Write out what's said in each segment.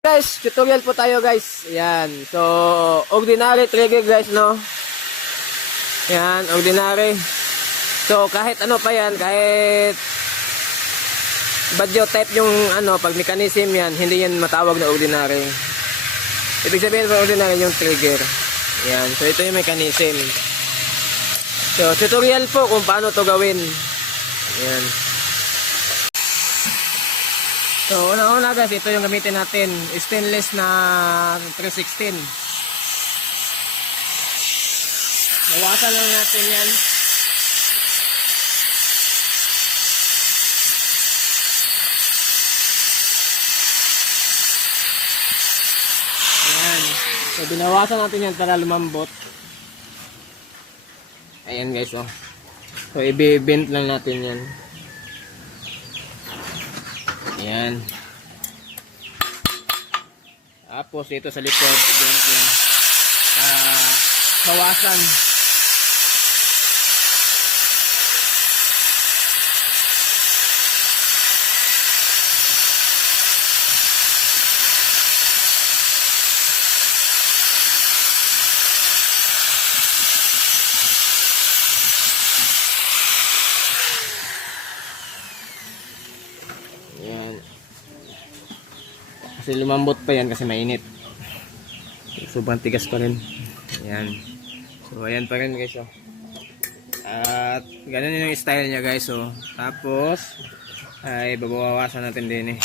Guys, tutorial po tayo guys. Ayan. So, ordinary trigger guys, no? Ayan, ordinary. So, kahit ano pa yan, kahit badyo type yung ano, pag mechanism yan, hindi yan matawag na ordinary. Ibig sabihin po ordinary yung trigger. Ayan. So, ito yung mechanism. So, tutorial po kung paano to gawin. Ayan. So, una-una guys, ito yung gamitin natin. Stainless na 316. Bawasan lang natin yan. Ayan. So, binawasan natin yan para lumambot. Ayan guys, oh. So, i-bend lang natin yan. Ayan. Tapos ito sa likod, yan. Bawasan. Ayan. Kasi lumambot pa yan kasi mainit. Sobrang tigas pa rin. Ayan. So ayan pa rin guys, oh. At ganun yung style niya guys, oh. Tapos ay babawasan natin din eh.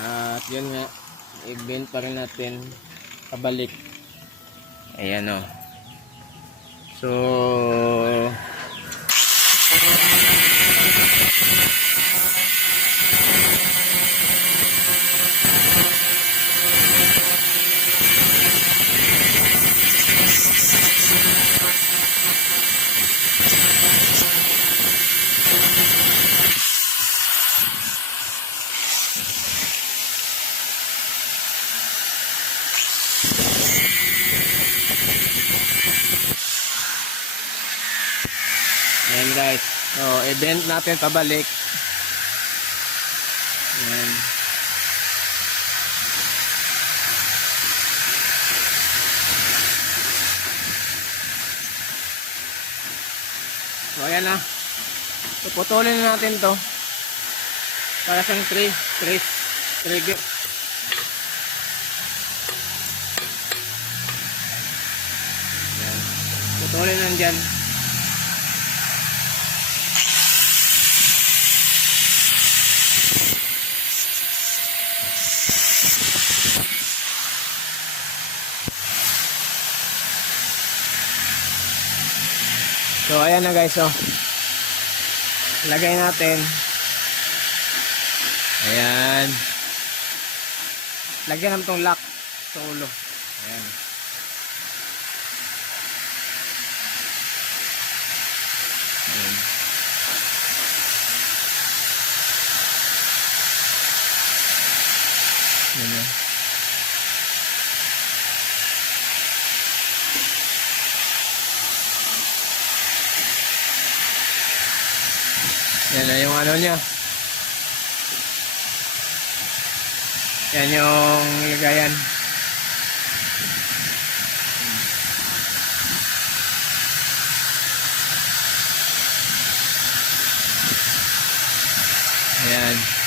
At yun nga, i-bend pa rin natin pabalik. Ayan, o. So ayan guys. So, i-bend natin pabalik. Ayan. So, ayan na. So, putulin na natin to. Para siyang trigger. Ayan. Putulin na dyan. So ayan na guys, oh. Lagay natin. Ayan. Lagyan natin tong lock sa ulo. Ayan. Ayan. Ayan. Yan na yung ano niya. Yan yung ligayan. Ayan.